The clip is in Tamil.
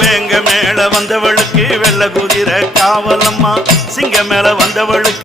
வேங்க மேல வந்தவளுக்கு வெள்ள குதிரை காவலம்மா. சிங்க மேல வந்தவளுக்கு